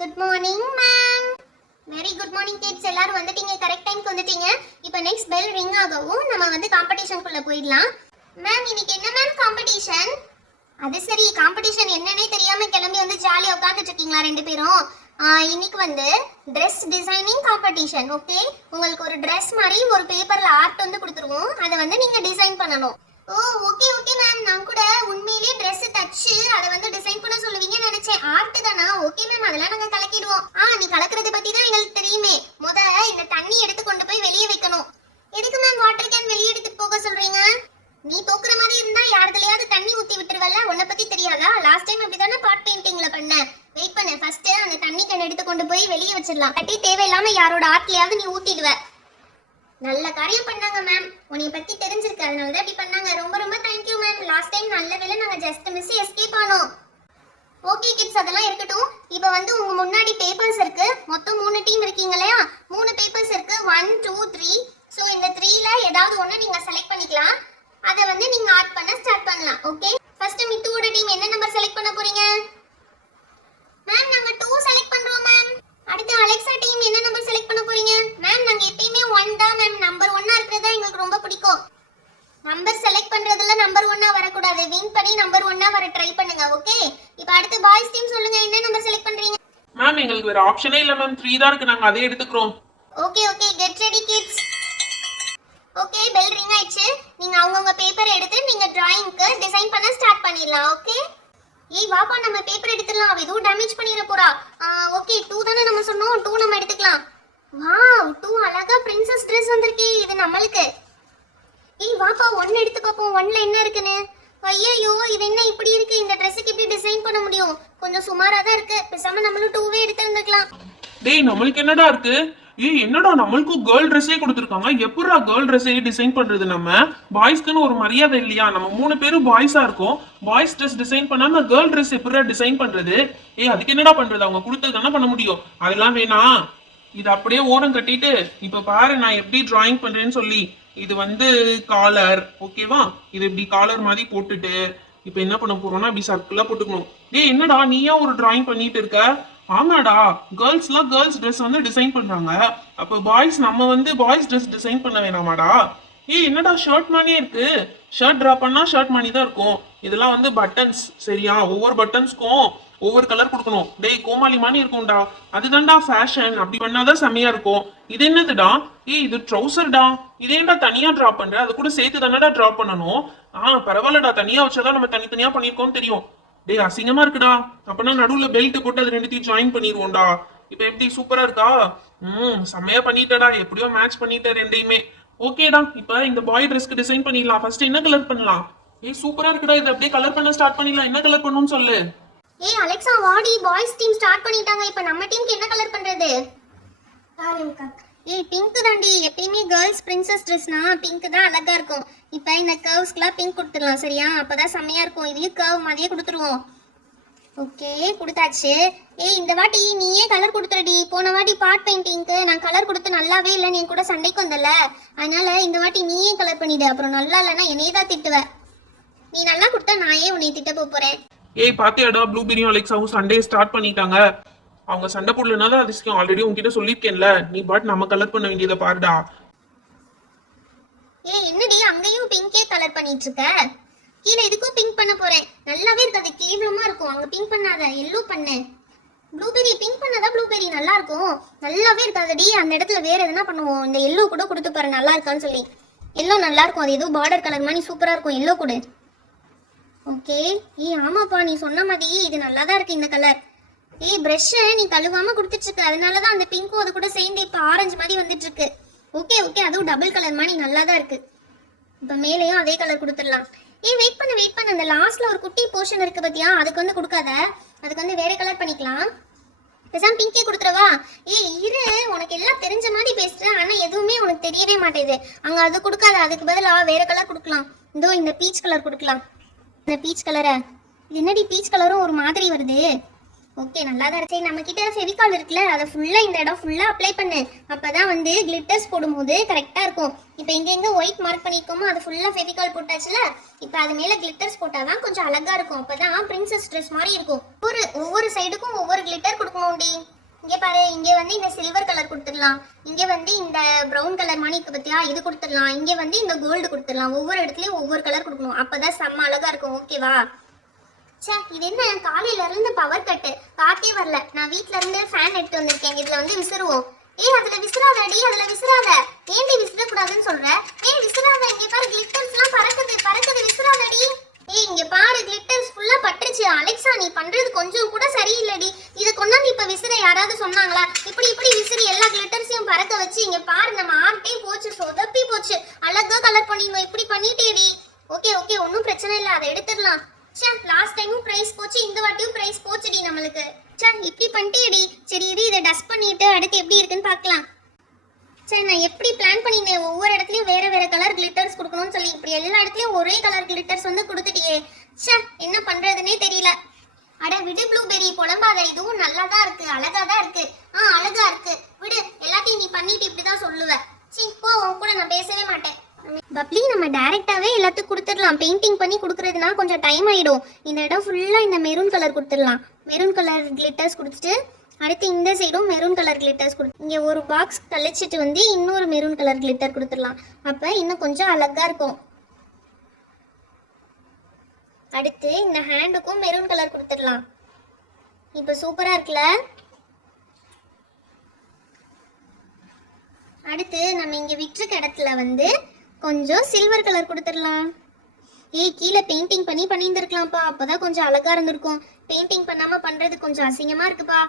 Good morning ma'am. Very good morning kids. எல்லாரும் வந்துட்டீங்க, correct டைம்க்கு வந்துட்டீங்க. இப்போ நெக்ஸ்ட் பெல் ரிங் ஆகவும் நம்ம வந்து காம்படிஷனுக்குள்ள போயிடலாம். மேம் இன்னைக்கு என்ன மேம் காம்படிஷன்? அது சரி, காம்படிஷன் என்னன்னே தெரியாம கிளம்பி வந்து ஜாலியா உட்கார்ந்துட்டு இருக்கீங்களா ரெண்டு பேரும்? இன்னைக்கு வந்து Dress டிசைனிங் காம்படிஷன். ஓகே, உங்களுக்கு ஒரு Dress மாதிரி ஒரு பேப்பர்ல ஆர்ட் வந்து கொடுத்துருவோம். அதை வந்து நீங்க டிசைன் பண்ணணும். ஓ ஓகே ஓகே மேம். நான் கூட உண்மையிலேயே Dress தச்சு அதை வந்து டிசைன் பண்ண சொல்லுவீங்கன்னு நினைச்சேன். ஆர்ட் தானா? ஓகே மேம், அதெல்லாம் நாங்க கலக்கிடுவோம். நீ கலக்குறத பத்தி தான் எங்களுக்கு தெரியுமே. இந்த தண்ணி எடுத்து கொண்டு போய் வெளியே வைக்கணும். எதுக்கு மேம் வாட்டர் கேன் வெளியே எடுத்துட்டு போக சொல்றீங்க? நீ தோக்குற மாதிரி இருந்தா யாருதுலயாவது தண்ணி ஊத்தி விட்டுருவல்ல, உன்னை பத்தி தெரியாதா? லாஸ்ட் டைம் அப்படிதானே பாட் பெயிண்டிங்ல பண்ண. வெயிட் பண்ணு, ஃபர்ஸ்ட் அந்த தண்ணி கேன் எடுத்து கொண்டு போய் வெளியே வச்சிடலாம். கட்டி தேவையில்லாம யாரோட ஆர்ட்லயாவது நீ ஊத்திடுவ. நல்ல காரியம் பண்ணாங்க மேம். உன்னை பத்தி தெரிஞ்சிருக்கு, அதனால தான் இப்படி பண்ணாங்க. ரொம்ப ரொம்ப தேங்க்யூ மேம். லாஸ்ட் டைம் நல்ல வேளை நாங்க ஜஸ்ட் மிஸ் எஸ்கேப் ஆனோம். ஓகே கிட்ஸ், அதெல்லாம் இருக்கட்டும். இப்போ வந்து உங்க முன்னாடி பேப்பர்ஸ் இருக்கு. மொத்தம் 3 டீம் இருக்கீங்க இல்லையா? 3 பேப்பர்ஸ் இருக்கு, 1 2 3. ஸோ இந்த 3ல ஏதாவது ஒன்று நீங்க செலக்ட் பண்ணிக்கலாம். அதை வந்து நீங்க ஆட் பண்ண ஸ்டார்ட் பண்ணலாம். ஓகே, ஃபர்ஸ்ட் மித்துவோட டீம் என்ன நம்பர் செலக்ட் பண்ண போறீங்க? மேம் நாங்க 2 செலக்ட் பண்றோம் மேம். அடுத்து அலெக்சா டீம் என்ன நம்பர் செலக்ட் பண்ண போறீங்க? மேம் நாங்க எப்பயுமே 1 தான் மேம். நம்பர் 1 இருக்கிறதா எங்களுக்கு ரொம்ப பிடிக்கும். நம்பர் செலக்ட் பண்றதுல நம்பர் 1 வரக்கூடாது. வின் பண்ணி நம்பர் 1 வர ட்ரை பண்ணுங்க. ஓகே, இப்போ அடுத்து பாய்ஸ் டீம் சொல்லுங்க, என்ன நம்பர் செலக்ட் பண்றீங்க? மேம் எங்களுக்கு வேற ஆப்ஷனே இல்ல மேம், 3 தான் இருக்கு, நாங்க அதே எடுத்துக்கிறோம். Okay okay, get ready kids. Okay, bell ring ஆயிடுச்சு. நீங்க அவங்கவங்க பேப்பர் எடுத்து நீங்க டிராயிங்க்கு டிசைன் பண்ண ஸ்டார்ட் பண்ணிடலாம். ஓகே, ஏய் வாப்பா, நம்ம பேப்பர் எடுத்துடலாம். அவ எதுவும் டேமேஜ் பண்ணிர போறா. ஓகே, 2 தானே நம்ம சொன்னோம், 2 நம்ம எடுத்துக்கலாம். வாவ், 2 அழகா பிரின்சஸ் Dress வந்திருக்கு. இது நம்மளுக்கு. ஏய் வாப்பா, 1 எடுத்து பாப்போம். 1ல என்ன இருக்குன்னு. ஐயோ, இது என்ன இப்படி இருக்கு? இந்த Dressக்கு எப்படி டிசைன் பண்ண முடியும்? கொஞ்சம் சுமாரா தான் இருக்கு. பேசாம நம்மளும் 2வே எடுத்துக்கலாம். டேய் நம்மளுக்கு என்னடா இருக்கு? என்னடா நம்மளுக்கும் கேர்ள் ட்ரெஸ்ஸே கொடுத்துருக்காங்க. எப்படா கேர்ள் ட்ரெஸ்ஸே டிசைன் பண்றது? நம்ம பாய்ஸ்க்குன்னு ஒரு மரியாதை இல்லையா? நம்ம 3 பேரும் பாய்ஸா இருக்கோம். பாய்ஸ் ட்ரெஸ் டிசைன் பண்ணாம கேர்ள் ட்ரெஸ் எப்படா டிசைன் பண்றது? அதுக்கு என்னடா பண்றது? அவங்க கொடுத்தது தானே பண்ண முடியும். அதெல்லாம் வேணாம், இது அப்படியே ஓரம் கட்டிட்டு இப்ப பாரு நான் எப்படி டிராயிங் பண்றேன்னு சொல்லி. இது வந்து காலர், ஓகேவா? இது இப்படி காலர் மாதிரி போட்டுட்டு இப்ப என்ன பண்ண போறோம்னா இப்படி சர்க்கிளா போட்டுக்கணும். என்னடா நீயா ஒரு டிராயிங் பண்ணிட்டு இருக்க? ஆமாடா, கேர்ள்ஸ்லாம் கேர்ள்ஸ் ட்ரெஸ் வந்து டிசைன் பண்றாங்க. அப்ப பாய்ஸ் நம்ம வந்து பாய்ஸ் ட்ரெஸ் டிசைன் பண்ண வேணாமாடா? என்னடா ஷர்ட் மாதிரியே இருக்கு. ஷர்ட் டிரா பண்ணா ஷர்ட் மாதிரி தான் இருக்கும். இதெல்லாம் வந்து பட்டன்ஸ், சரியா? ஒவ்வொரு பட்டன்ஸ்க்கும் ஒவ்வொரு கலர் கொடுக்கணும். டேய் கோமாளி மாதிரி இருக்கும்டா. அதுதான்டா ஃபேஷன். அப்படி பண்ணாதான் செமையா இருக்கும். இது என்னதுடா? இது ட்ரௌசர்டா. இதேண்டா தனியா டிரா பண்ற? அது கூட சேர்த்து தானடா டிரா பண்ணணும். பரவாயில்லடா, தனியா வச்சாதான் நம்ம தனித்தனியா பண்ணிருக்கோம்னு தெரியும். டேய் அசிங்கமா இருக்குடா. அப்பனா நடுவுல பெல்ட் போட்டு அது ரெண்டுத்தையும் ஜாயின் பண்ணிடுவோம்டா. இப்ப எப்படி சூப்பரா இருக்கா? செம்மையா பண்ணிட்டடா. எப்படியோ மேட்ச் பண்ணிட்ட ரெண்டையுமே. ஓகேடா, இப்ப இந்த பாய் ட்ரெஸ்க்கு டிசைன் பண்ணிடலாம். ஃபர்ஸ்ட் என்ன கலர் பண்ணலாம்? சூப்பரா இருக்குடா. இது அப்படியே கலர் பண்ண ஸ்டார்ட் பண்ணிடலாம். என்ன கலர் பண்ணணும்னு சொல்லு. அலெக்சா வாடி, பாய்ஸ் டீம் ஸ்டார்ட் பண்ணிட்டாங்க. இப்போ நம்ம டீமுக்கு என்ன கலர் பண்றது? பிங்க் தாண்டி. எப்பயுமே கேர்ள்ஸ் பிரின்சஸ் ட்ரெஸ்னா பிங்க் தான் அழகா இருக்கும். இப்போ இந்த கர்வ்ஸ்க்குலாம் பிங்க் கொடுத்துடலாம், சரியா? அப்பதான் செம்மையா இருக்கும். இதையும் கர்வ் மாதிரியே கொடுத்துருவோம். ஓகே, கொடுத்தாச்சு. இந்த வாட்டி நீயே கலர் கொடுத்துருடி. போன வாட்டி பாட் பெயிண்டிங்க்கு நான் கலர் கொடுத்து நல்லாவே இல்லை, நீ கூட சண்டைக்கு வந்தல. அதனால இந்த வாட்டி நீயே கலர் பண்ணிடு. அப்புறம் நல்லா இல்லைன்னா என்னையே தான் திட்டுவ. நீ நல்லா கொடுத்தா நான் ஏன் உன்னை திட்ட போறேன். பாத்தியாடா, ப்ளூபெரியும் அலெக்ஸாவும் சண்டே ஸ்டார்ட் பண்ணிட்டாங்க. அவங்க சண்டை போடலனாதான் அதிசயம். ஆல்ரெடி உங்ககிட்ட சொல்லிருக்கேன்ல. நீ பாட் நம்ம கலர் பண்ண வேண்டியதை பாருடா. என்னடி அங்கேயும் பிங்கே கலர் பண்ணிட்டு இருக்க? கீழே இதுக்கும் பிங்க் பண்ண போறேன். நல்லாவே இருக்காது, கேவலமா இருக்கும். அங்க பிங்க் பண்ணாத, எல்லோ பண்ணு. ப்ளூபெரி பிங்க் பண்ணாதான் ப்ளூபெரி நல்லா இருக்கும். நல்லாவே இருக்காதுடி. அந்த இடத்துல வேற எதுனா பண்ணுவோம். இந்த எல்லோ கூட கொடுத்து பாரு, நல்லா இருக்கான்னு சொல்லி. எல்லோ நல்லா இருக்கும். அது ஏதோ பார்டர் கலர் மாதிரி சூப்பரா இருக்கும். எல்லோ கொடு. ஓகே, ஆமாப்பா, நீ சொன்ன மாதிரி இது நல்லா தான் இருக்கு இந்த கலர். பிரஷ்ஷை நீ கழுவாம கொடுத்துட்டு இருக்கு, அதனாலதான் அந்த பிங்க்கும் அது கூட சேர்ந்து இப்ப ஆரஞ்சு மாதிரி வந்துட்டு இருக்கு. ஓகே ஓகே, அதுவும் டபுள் கலர் மாதிரி நல்லா தான் இருக்கு. இப்ப மேலேயும் அதே கலர் கொடுத்துடலாம். வெயிட் பண்ணு. அந்த லாஸ்ட்ல ஒரு குட்டி போர்ஷன் இருக்கு பாத்தியா, அதுக்கு வந்து கொடுக்காத. அதுக்கு வந்து வேற கலர் பண்ணிக்கலாம். பேசாம பிங்கே கொடுத்துறவா? இரு, உனக்கு எல்லாம் தெரிஞ்ச மாதிரி பேசுறேன், ஆனா எதுவுமே உனக்கு தெரியவே மாட்டேது. அங்க அது கொடுக்காத, அதுக்கு பதிலா வேற கலர் கொடுக்கலாம். இதோ இந்த பீச் கலர் கொடுக்கலாம். இந்த பீச் கலரை. இது என்னடி பீச் கலரும் ஒரு மாதிரி வருது? ஓகே நல்லா தான் இருக்கு. நம்ம கிட்ட ஃபெவிகால் இருக்குல்ல, அதை ஃபுல்லா இந்த இடம் ஃபுல்லா அப்ளை பண்ணு. அப்பதான் வந்து கிளிட்டர்ஸ் போடும்போது கரெக்டா இருக்கும். இப்போ எங்க ஒயிட் மார்க் பண்ணிருக்கோமோ அது ஃபுல்லா ஃபெவிகால் போட்டாச்சுல, இப்போ அது மேல கிளிட்டர்ஸ் போட்டாதான் கொஞ்சம் அழகா இருக்கும். அப்பதான் பிரின்சஸ் ட்ரெஸ் மாதிரி இருக்கும். ஒவ்வொரு சைடுக்கும் ஒவ்வொரு கிளிட்டர் கொடுக்கணும்டி. இங்க பாரு, இங்க வந்து இந்த சில்வர் கலர் கொடுத்துடலாம், இங்க வந்து இந்த பிரவுன் கலர் மணி இருக்கு பத்தியா, இது கொடுத்துடலாம், இங்க வந்து இந்த கோல்டு கொடுத்துடலாம். ஒவ்வொரு இடத்துலயும் ஒவ்வொரு கலர் கொடுக்கணும். அப்பதான் செம்ம அழகா இருக்கும். ஓகேவா? சே, இது என்ன காலையில இருந்து பவர் கட்டு, காத்தே வரல. நான் வீட்ல இருந்து ஃபேன் எடுத்து வந்திருக்கேன். இதுல வந்து விசிறுவோம். ஏய், அதுல விசிறாதடி, அதுல விசிறாத. ஏன்டி விசிற கூடாதுன்னு சொல்ற? ஏய் விசிறாத. இங்க பாரு, கிளிட்டர்ஸ் எல்லாம் பறக்குது விசிறாதடி. ஏய் இங்க பாரு, கிளிட்டர்ஸ் ஃபுல்லா பட்டுருச்சு. அலெக்சா, நீ பண்றது கொஞ்சம் கூட சரியில்லடி. இத கொண்டாந்து இப்ப விசிற யாராவது சொன்னாங்களா? இப்படி விசிறி எல்லா கிளிட்டர்ஸையும் பறக்க வச்சு இங்க பாரு, நம்ம ஆர்ட்டே போச்சு, சொதப்பி போச்சு. அழகா கலர் பண்ணிடணும். இப்படி பண்ணிட்டேடி. ஓகே ஒன்றும் பிரச்சனை இல்லை, அதை எடுத்துடலாம். சே, லாஸ்ட் டைமும் பிரைஸ் போச்சு, இந்த வாட்டியும் பிரைஸ் போச்சுடி நம்மளுக்கு. சே, இப்படி பண்ணிட்டேடி. சரி இதை டஸ்ட் பண்ணிட்டு அடுத்து எப்படி இருக்குன்னு பார்க்கலாம். சரி, நான் எப்படி பிளான் பண்ணியிருந்தேன், ஒவ்வொரு இடத்துலயும் வேற கலர் கிளிட்டர்ஸ் கொடுக்கணும்னு சொல்லி, இப்படி எல்லா இடத்துலயும் ஒரே கலர் கிளிட்டர்ஸ் வந்து கொடுத்துட்டியே. சே, என்ன பண்றதுன்னே தெரியல. அட விடு ப்ளூபெரி, புலம்பாத. இதுவும் நல்லா தான் இருக்கு, அழகா தான் இருக்கு. அழகா இருக்கு, விடு. எல்லாத்தையும் நீ பண்ணிட்டு இப்படிதான் சொல்லுவ. சரி போ, உன் கூட நான் பேசவே மாட்டேன். பப்ளி, நம்ம டைரக்டாவே எல்லாத்துக்கும் கொடுத்துடலாம். பெயிண்டிங் பண்ணி கொடுக்கறதுனா கொஞ்சம் டைம் ஆயிடும். இந்த இடம் ஃபுல்லா இந்த மெரூன் கலர் கொடுத்துடலாம். மெரூன் கலர் கிளிட்டர்ஸ் கொடுத்துட்டு அடுத்து இந்த சைடும் மெரூன் கலர் கிளிட்டர்ஸ் இங்கே ஒரு பாக்ஸ் கழிச்சிட்டு வந்து இன்னொரு மெரூன் கலர் கிளிட்டர் கொடுத்துடலாம். அப்போ இன்னும் கொஞ்சம் அழகா இருக்கும். அடுத்து இந்த ஹேண்டுக்கும் மெரூன் கலர் கொடுத்துடலாம். இப்போ சூப்பரா இருக்குல்ல? அடுத்து நம்ம இங்க விட்டுருக்க இடத்துல வந்து கொஞ்சம் சில்வர் கலர் கொடுத்துடலாம். ஏய், கீழே பெயிண்டிங் பண்ணி பண்ணியிருந்துருக்கலாம்ப்பா, அப்போதான் கொஞ்சம் அழகா இருந்திருக்கும். பெயிண்டிங் பண்ணாம பண்றது கொஞ்சம் அசிங்கமா இருக்குப்பா.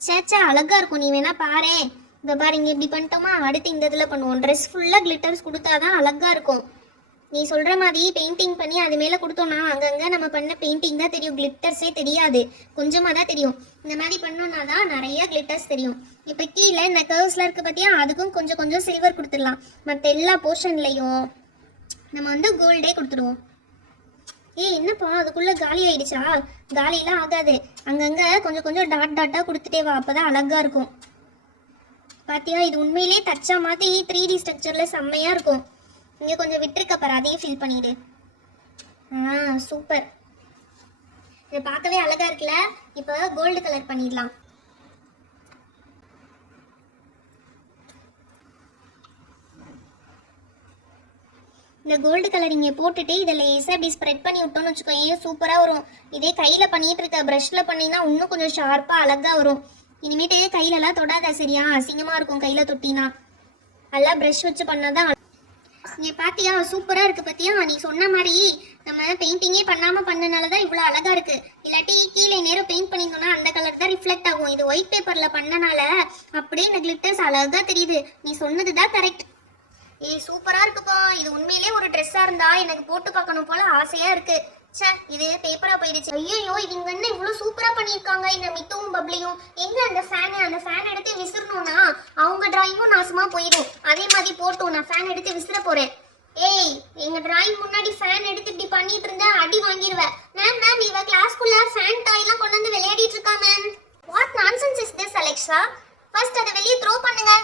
சேச்சா, அழகா இருக்கும். நீ வேணா பாரு. இந்த பாரு, இங்க இப்படி பண்ணிட்டோமா, அடுத்து இந்த இதுல பண்ணுவோம். ட்ரெஸ் ஃபுல்லா கிளிட்டர்ஸ் கொடுத்தாதான் அழகா இருக்கும். நீ சொல்ற மாதிரி பெயிண்டிங் பண்ணி அது மேல கொடுத்தோம்னா அங்கங்க நம்ம பண்ண பெயிண்டிங் தான் தெரியும், கிளிட்டர்ஸே தெரியாது, கொஞ்சமா தான் தெரியும். இந்த மாதிரி பண்ணோம்னா தான் நிறைய கிளிட்டர்ஸ் தெரியும். இப்ப கீழே இந்த கர்வ்ஸ்ல இருக்கு பத்தியா, அதுக்கும் கொஞ்சம் கொஞ்சம் சில்வர் கொடுத்துடலாம். மற்ற எல்லா போர்ஷன்லையும் நம்ம வந்து கோல்டே கொடுத்துடுவோம். ஏய் என்னப்பா, அதுக்குள்ள காலி ஆயிடுச்சா? காலிலாம் ஆகாது. அங்கங்க கொஞ்சம் கொஞ்சம் டாட்டா கொடுத்துட்டே வா, அப்பதான் அழகா இருக்கும். பாத்தியா, இது உண்மையிலே தச்சா மாதிரி 3D ஸ்ட்ரக்சர்ல செம்மையா இருக்கும். இங்க கொஞ்சம் விட்டுருக்க பாரு, அதையும் ஃபில் பண்ணிடு. சூப்பர். இதை பார்க்கவே அழகா இருக்குல்ல? இப்போ கோல்டு கலர் பண்ணிடலாம். இந்த கோல்டு கலர் இங்கே போட்டுட்டு இதில் லேசாக இப்படி ஸ்ப்ரெட் பண்ணி விட்டோம்னு வச்சுக்கோ, ஏன் சூப்பராக வரும். இதே கையில் பண்ணிட்டு இருக்க ப்ரஷ்ல பண்ணினா இன்னும் கொஞ்சம் ஷார்ப்பாக அழகாக வரும். இனிமேட்டு கையிலலாம் தொடாத சரியா, அசிங்கமாக இருக்கும் கையில் தொட்டினா. நல்லா ப்ரஷ் வச்சு பண்ணாதான். நீ பாத்தியா, சூப்பரா இருக்கு பாத்தியா? நீ சொன்ன மாதிரி நம்ம பெயிண்டிங்கே பண்ணாம பண்ணனாலதான் இவ்வளவு அழகா இருக்கு. இல்லாட்டி கீழே நேரம் பெயிண்ட் பண்ணிருந்தோம்னா அந்த கலர் தான் ரிஃப்ளெக்ட் ஆகும். இது ஒயிட் பேப்பர்ல பண்ணனால அப்படியே இந்த கிளிட்டர்ஸ் அழகா தெரியுது. நீ சொன்னதுதான் கரெக்ட். ஏய் சூப்பரா இருக்குப்பா. இது உண்மையிலே ஒரு ட்ரெஸ்ஸா இருந்தா எனக்கு போட்டு பார்க்கணும் போல ஆசையா இருக்கு. சே, இது பேப்பரா போயிடுச்சு. ஐயோ, இவங்க என்ன இவ்வளவு சூப்பரா பண்ணிருக்காங்க. இந்த மித்துவும் பப்ளியும். எங்க அந்த ஃபேன் எடுத்து விசிறணும்னா அவங்க டிராயிங்கும் நாசமா போயிடும். அதே மாதிரி போட்டும், நான் ஃபேன் எடுத்து விசிற போறேன். ஏய், எங்க டிராயிங் முன்னாடி ஃபேன் எடுத்து இப்படி பண்ணிட்டு இருந்தா அடி வாங்கிடுவேன். மேம் இவ கிளாஸ்க்குள்ள ஃபேன் டாய் எல்லாம் கொண்டு வந்து விளையாடிட்டு இருக்கா ma'am. What nonsense is this Alexa? First அதை வெளியே த்ரோ பண்ணுங்க.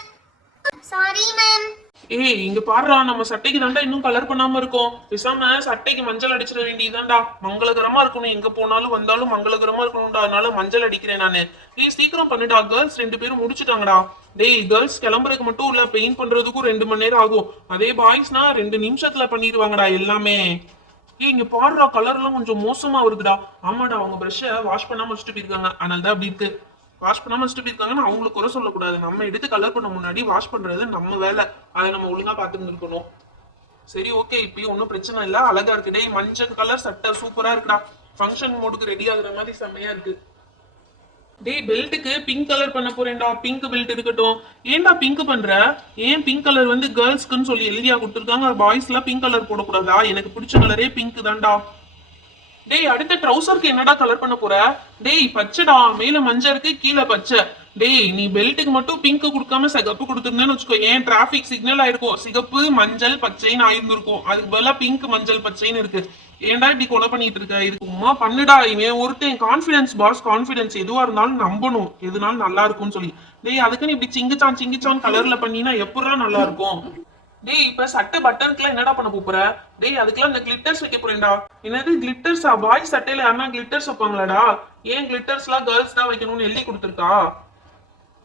Sorry ma'am. ஏய் இங்க பாருடா, நம்ம சட்டைக்கு தாண்டா இன்னும் கலர் பண்ணாம இருக்கோம். பேசாம சட்டைக்கு மஞ்சள் அடிச்சிட வேண்டியதாண்டா. மங்களகரமா இருக்கணும், எங்க போனாலும் வந்தாலும் மங்களகரமா இருக்கணும்டா. அதனால மஞ்சள் அடிக்கிறேன் நானு. ஏய் சீக்கிரம் பண்ணுடா, கேர்ள்ஸ் 2 பேரும் முடிச்சுட்டாங்கடா. டேய், கேர்ள்ஸ் கிளம்புறதுக்கு மட்டும் இல்ல, பெயிண்ட் பண்றதுக்கும் 2 மணி நேரம் ஆகும். அதே பாய்ஸ்னா 2 நிமிஷத்துல பண்ணிடுவாங்கடா எல்லாமே. ஏய் இங்க பாருடா, கலர் எல்லாம் கொஞ்சம் மோசமா வருதுடா. ஆமாடா, அவங்க பிரஷ்ஷை வாஷ் பண்ணாம வச்சுட்டு போயிருக்காங்க, அதனால தான் அப்படி இருக்கு. வாஷ் பண்ணாம வச்சுட்டு போயிருக்காங்கன்னா அவங்களுக்கு குறை சொல்லக்கூடாது. நம்ம எடுத்து கலர் பண்ண முன்னாடி வாஷ் பண்றது நம்ம வேலை, அதை நம்ம ஒழுங்கா பார்த்துட்டு இருக்கணும். சரி ஓகே, இப்பயும் ஒன்றும் பிரச்சனை இல்லை, அழகா இருக்கு. டேய், மஞ்சள் கலர் சட்டை சூப்பரா இருக்குடா. ஃபங்க்ஷன் மோடுக்கு ரெடி ஆகுற மாதிரி செம்மையா இருக்கு. டேய், பெல்ட்டுக்கு பிங்க் கலர் பண்ண போறேன்டா. பிங்க் பெல்ட் இருக்கட்டும். ஏன்டா பிங்க் பண்ற? ஏன் பிங்க் கலர் வந்து கேர்ள்ஸ்க்குன்னு சொல்லி எழுதியா கொடுத்துருக்காங்க, பாய்ஸ்லாம் பிங்க் கலர் போடக்கூடாதா? எனக்கு பிடிச்ச கலரே பிங்க் தான்டா. டேய் அடுத்த ட்ரௌசருக்கு என்னடா கலர் பண்ண போற? டேய் பச்சைடா, மேல மஞ்சள் இருக்கு, கீழே பச்சை. டேய் நீ பெல்ட்டுக்கு மட்டும் பிங்க் கொடுக்காம சிகப்பு கொடுத்துருந்தேன்னு வச்சுக்கோ, ஏன் டிராபிக் சிக்னல் ஆயிருக்கும். சிகப்பு மஞ்சள் பச்சைன்னு ஆயிருந்திருக்கும், அதுக்கு பதிலா பிங்க் மஞ்சள் பச்சைன்னு இருக்கு. ஏன்டா இப்படி கொலை பண்ணிட்டு இருக்க? இது சும்மா பண்ணுடா. இவன் ஒருத்தன் கான்பிடன்ஸ் பாஸ், கான்பிடன்ஸ் எதுவா இருந்தாலும் நம்பணும், எதுனாலும் நல்லா இருக்கும்னு சொல்லி. டேய் அதுக்குன்னு இப்படி சிங்கிச்சான் கலர்ல பண்ணினா எப்படா நல்லா இருக்கும்? டேய் இப்ப சட்டை பட்டனுக்குலாம் என்னடா பண்ண போற? டேய் அதுக்கெல்லாம் இந்த கிளிட்டர்ஸ் வைக்க போறேன்டா. என்னது கிளிட்டர்ஸா? பாய்ஸ் சட்டையில யாருன்னா கிளிட்டர்ஸ் வைப்பாங்களாடா? ஏன் கிளிட்டர்ஸ் எல்லாம் கேர்ள்ஸ் தான் வைக்கணும்னு எழுதி கொடுத்துருக்கா?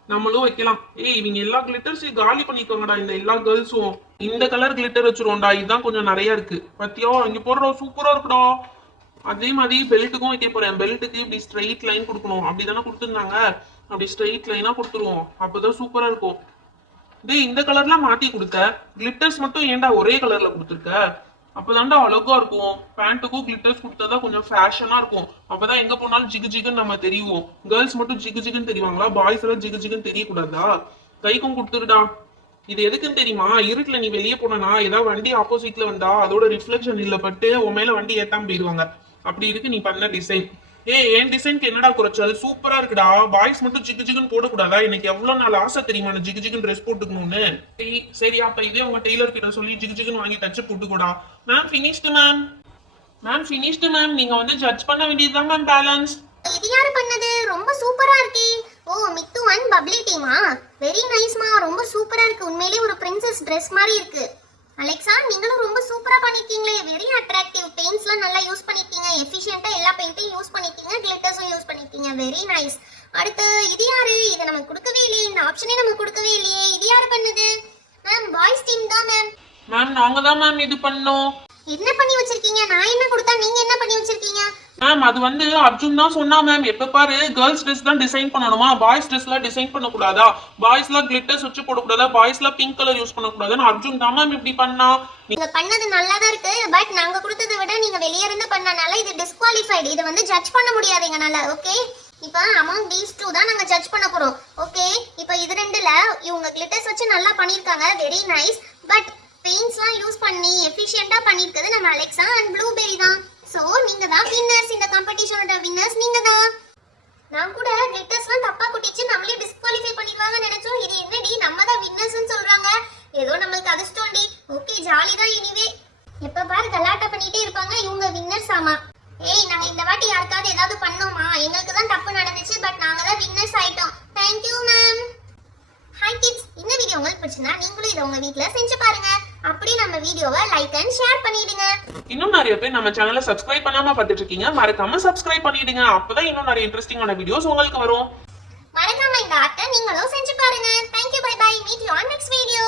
நம்மளும் வைக்கலாம். ஏய் இவங்க எல்லா கிளிட்டர்ஸையும் காலி பண்ணிக்கோங்கடா, இந்த எல்லா கேர்ள்ஸும். இந்த கலர் கிளிட்டர் வச்சிருவோம்டா, இதுதான் கொஞ்சம் நிறைய இருக்கு. பத்தியா இங்க போடுறோம், சூப்பரா இருக்குடா. அதே மாதிரி பெல்ட்டுக்கும் வைக்க போறேன். பெல்ட்டுக்கு இப்படி ஸ்ட்ரெயிட் லைன் கொடுக்கணும், அப்படிதானே கொடுத்துருந்தாங்க. அப்படி ஸ்ட்ரெயிட் லைனா கொடுத்துருவோம், அப்பதான் சூப்பரா இருக்கும். டேய் இந்த கலர்லாம் மாத்தி கொடுத்த, கிளிட்டர்ஸ் மட்டும் ஏன்டா ஒரே கலர்ல கொடுத்துருக்க? அப்பதான்டா அழகா இருக்கும். பேண்ட்டுக்கும் கிளிட்டர்ஸ் கொடுத்தாதான் கொஞ்சம் ஃபேஷனா இருக்கும். அப்பதான் எங்க போனாலும் ஜிகு ஜிகுன்னு நம்ம தெரியும். கேர்ள்ஸ் மட்டும் ஜிகு ஜிகுன்னு தெரிவாங்களா? பாய்ஸ் எல்லாம் ஜிகு ஜிகுன்னு தெரியக்கூடாதா? கைக்கும் கொடுத்துருடா. இது எதுக்குன்னு தெரியுமா? இருட்டுல நீ வெளியே போனா ஏதாவது வண்டி ஆப்போசிட்ல வந்தா அதோட ரிஃப்ளெக்ஷன் இல்ல பட்டு உன் மேல வண்டி ஏத்தாம போயிடுவாங்க. அப்படி இருக்கு நீ பண்ண டிசைன். என் டிசைனுக்கு என்னடா குறைச்சு? அது சூப்பரா இருக்குடா. பாய்ஸ் மட்டும் ஜிகு ஜிகுன்னு போடக்கூடாதா? எனக்கு எவ்வளவு நாள் ஆசை தெரியுமா நான் ஜிகு ஜிகுன்னு ட்ரெஸ் போட்டுக்கணும்னு. சரி அப்ப இதே உங்க டெய்லர் கிட்ட சொல்லி ஜிகு ஜிகுன்னு வாங்கி தச்சு போட்டுக்கூடா. Ma'am finished ma'am. Ma'am finished ma'am. நீங்க வந்து ஜட்ஜ் பண்ண வேண்டியதுதான் மேம் பேலன்ஸ். இது யாரு பண்ணது? ரொம்ப சூப்பரா இருக்கே. ஓ மித்து அண்ட் பப்ளி டீமா? வெரி நைஸ்மா, ரொம்ப சூப்பரா இருக்கு. உண்மையிலேயே ஒரு பிரின்சஸ் Dress மாதிரி இருக்கு. அலெக்சா நீங்களும் ரொம்ப சூப்பரா பண்ணிருக்கீங்களே. Very attractive. பெயிண்ட்ஸ்லாம் நல்லா யூஸ் பண்ணிருக்கீங்க, எஃபிஷியன்ட்டா எல்லா பெயிண்ட்டையும் யூஸ் பண்ணிருக்கீங்க, கிளிட்டர்ஸும் யூஸ் பண்ணிருக்கீங்க. Very nice. அடுத்து இது யாரு? இதை நமக்கு கொடுக்கவே இல்லையே, இந்த ஆப்ஷனே நமக்கு கொடுக்கவே இல்லையே. இது யாரு பண்ணது? மேம் பாய்ஸ் டீம் தான் மேம். மேம் நாங்க தான் மேம் இது பண்ணோம். என்ன பண்ணி வச்சிருக்கீங்க? நான் என்ன கொடுத்தா நீங்க என்ன பண்ணி வச்சிருக்கீங்க? மேம் அது வந்து அர்ஜுன் தான் சொன்னா மேம். எப்ப பாரு கேர்ள்ஸ் ட்ரெஸ் தான் டிசைன் பண்ணணுமா, பாய்ஸ் ட்ரெஸ்லாம் டிசைன் பண்ணக்கூடாதா, பாய்ஸ்லாம் கிளிட்டர்ஸ் வச்சு போடக்கூடாதா, பாய்ஸ்லாம் பிங்க் கலர் யூஸ் பண்ணக்கூடாதுன்னு அர்ஜுன் தான் மேம் இப்படி பண்ணா. நீங்க பண்ணது நல்லா தான் இருக்கு, பட் நாங்க கொடுத்ததை விட நீங்க வெளியே இருந்து பண்ணனால இது டிஸ்குவாலிஃபைடு. இது வந்து ஜட்ஜ் பண்ண முடியாது எங்கனால. ஓகே இப்போ அமௌங் தீஸ் டூ தான் நாங்க ஜட்ஜ் பண்ண போறோம். ஓகே இப்போ இது ரெண்டுல இவங்க கிளிட்டர்ஸ் வச்சு நல்லா பண்ணிருக்காங்க, வெரி நைஸ். பட் பெயிண்ட்ஸ்லாம் யூஸ் பண்ணி எஃபிஷியன்ட்டா பண்ணிருக்கிறது நம்ம அலெக்சா அண்ட் ப்ளூபெரி தான். சோ நீங்க தான் வின்னர்ஸ். இந்த காம்படிஷனோட வின்னர்ஸ் நீங்க தான். நான் கூட கிளிட்டர்ஸ்லாம் தப்பா குட்டிச்சு நம்மளே டிஸ்குவாலிஃபை பண்ணிடுவாங்கன்னு நினைச்சோம். இது என்னடி நம்ம தான் வின்னர்ஸ்னு சொல்றாங்க. ஏதோ நம்மளுக்கு அதிர்ஷ்டம்டி. ஓகே ஜாலி தான். எனிவே எப்ப பாரு கலாட்டா பண்ணிட்டே இருப்பாங்க, இவங்க வின்னர்ஸ் ஆமா. ஏய் நாங்க இந்த வாட்டி யாருக்காவது ஏதாவது பண்ணோமா? எங்களுக்கு தான் தப்பு நடந்துச்சு, பட் நாங்க தான் வின்னர்ஸ் ஆயிட்டோம். Thank you ma'am. Hi kids, இந்த வீடியோ உங்களுக்கு பிடிச்சிருந்தா நீங்களும் இதை உங்க வீட்ல செஞ்சு பாருங்க. அப்படி நம்ம வீடியோவை லைக் அண்ட் ஷேர் பண்ணிடுங்க. இன்னும் நிறைய பேர் நம்ம சேனலை சப்ஸ்கிரைப் பண்ணாம பார்த்துட்டு இருக்கீங்க, மறக்காம சப்ஸ்கிரைப் பண்ணிடுங்க. அப்பதான் இன்னும் நிறைய இன்ட்ரெஸ்டிங்கான வீடியோஸ் உங்களுக்கு வரும். மறக்காம இந்த ஆர்ட்டை நீங்களும் செஞ்சு பாருங்க. Thank you, bye bye. Meet you on next video.